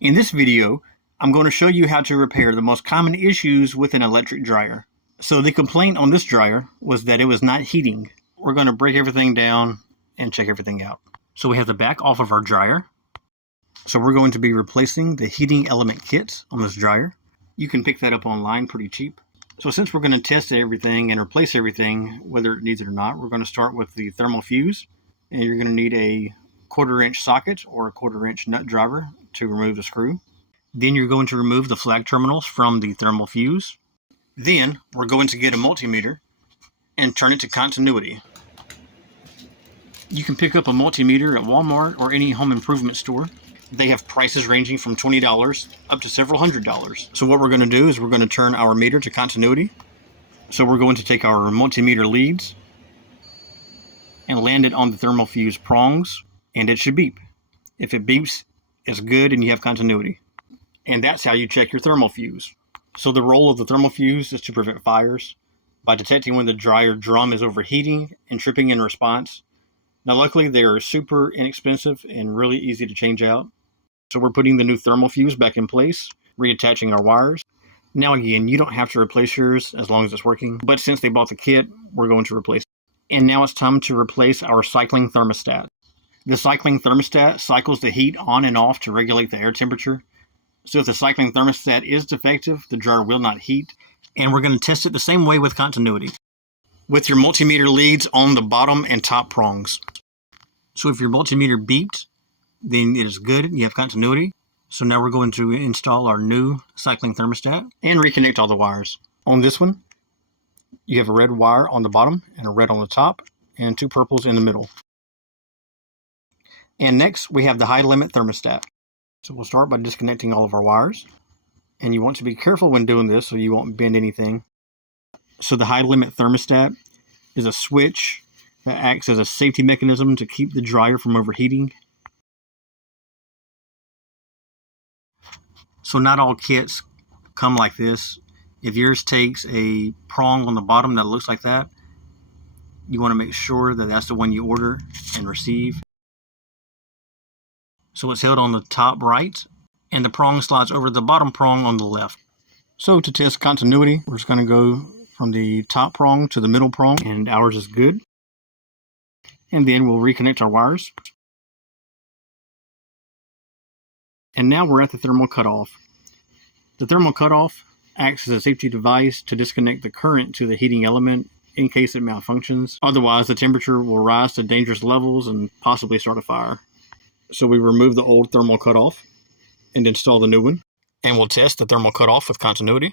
In this video, I'm going to show you how to repair the most common issues with an electric dryer. So the complaint on this dryer was that it was not heating. We're going to break everything down and check everything out. So we have the back off of our dryer. So we're going to be replacing the heating element kit on this dryer. You can pick that up online pretty cheap. So since we're going to test everything and replace everything, whether it needs it or not, we're going to start with the thermal fuse. And you're going to need a 1/4 inch socket or a 1/4 inch nut driver to remove the screw. Then you're going to remove the flag terminals from the thermal fuse. Then we're going to get a multimeter and turn it to continuity. You can pick up a multimeter at Walmart or any home improvement store. They have prices ranging from $20 up to several $100s. So what we're going to do is we're going to turn our meter to continuity. So we're going to take our multimeter leads and land it on the thermal fuse prongs, and it should beep. If it beeps, it's good and you have continuity. And that's how you check your thermal fuse. So the role of the thermal fuse is to prevent fires by detecting when the dryer drum is overheating and tripping in response. Now luckily they are super inexpensive and really easy to change out. So we're putting the new thermal fuse back in place, reattaching our wires. Now again, you don't have to replace yours as long as it's working, but since they bought the kit, we're going to replace it. And now it's time to replace our cycling thermostat. The cycling thermostat cycles the heat on and off to regulate the air temperature. So if the cycling thermostat is defective, the dryer will not heat. And we're going to test it the same way with continuity, with your multimeter leads on the bottom and top prongs. So if your multimeter beeped, then it is good and you have continuity. So now we're going to install our new cycling thermostat and reconnect all the wires. On this one, you have a red wire on the bottom and a red on the top and 2 purples in the middle. And next we have the high limit thermostat. So we'll start by disconnecting all of our wires. And you want to be careful when doing this so you won't bend anything. So the high limit thermostat is a switch that acts as a safety mechanism to keep the dryer from overheating. So not all kits come like this. If yours takes a prong on the bottom that looks like that, you want to make sure that that's the one you order and receive. So it's held on the top right, and the prong slides over the bottom prong on the left. So to test continuity, we're just going to go from the top prong to the middle prong, and ours is good. And then we'll reconnect our wires. And now we're at the thermal cutoff. The thermal cutoff acts as a safety device to disconnect the current to the heating element in case it malfunctions. Otherwise, the temperature will rise to dangerous levels and possibly start a fire. So we remove the old thermal cutoff and install the new one. And we'll test the thermal cutoff with continuity.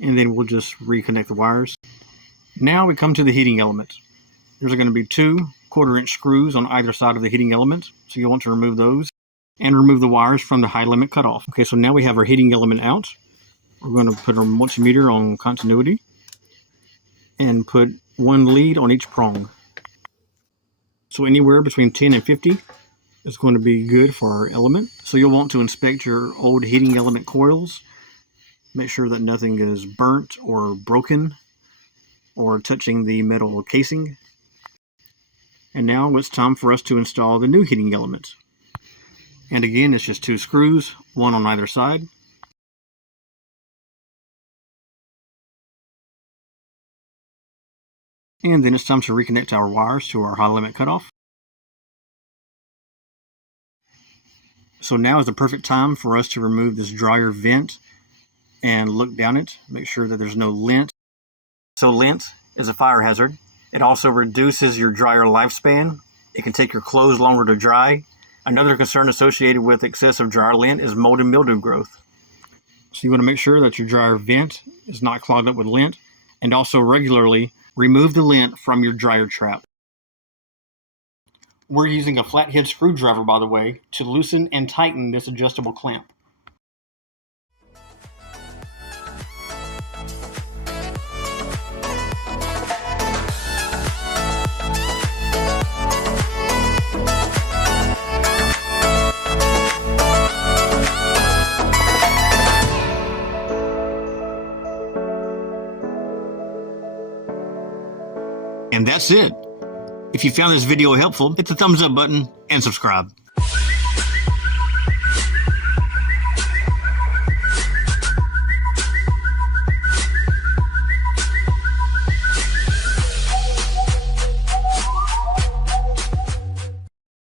And then we'll just reconnect the wires. Now we come to the heating element. There's going to be 2 1/4 inch screws on either side of the heating element. So you'll want to remove those and remove the wires from the high limit cutoff. Okay, so now we have our heating element out. We're going to put our multimeter on continuity and put 1 lead on each prong. So anywhere between 10 and 50 is going to be good for our element. So you'll want to inspect your old heating element coils. Make sure that nothing is burnt or broken or touching the metal casing. And now it's time for us to install the new heating element. And again, it's just 2 screws, 1 on either side. And then it's time to reconnect our wires to our high limit cutoff. So now is the perfect time for us to remove this dryer vent and look down it, make sure that there's no lint. So lint is a fire hazard. It also reduces your dryer lifespan. It can take your clothes longer to dry. Another concern associated with excessive dryer lint is mold and mildew growth. So you want to make sure that your dryer vent is not clogged up with lint, and also regularly remove the lint from your dryer trap. We're using a flathead screwdriver, by the way, to loosen and tighten this adjustable clamp. And that's it. If you found this video helpful, hit the thumbs up button and subscribe.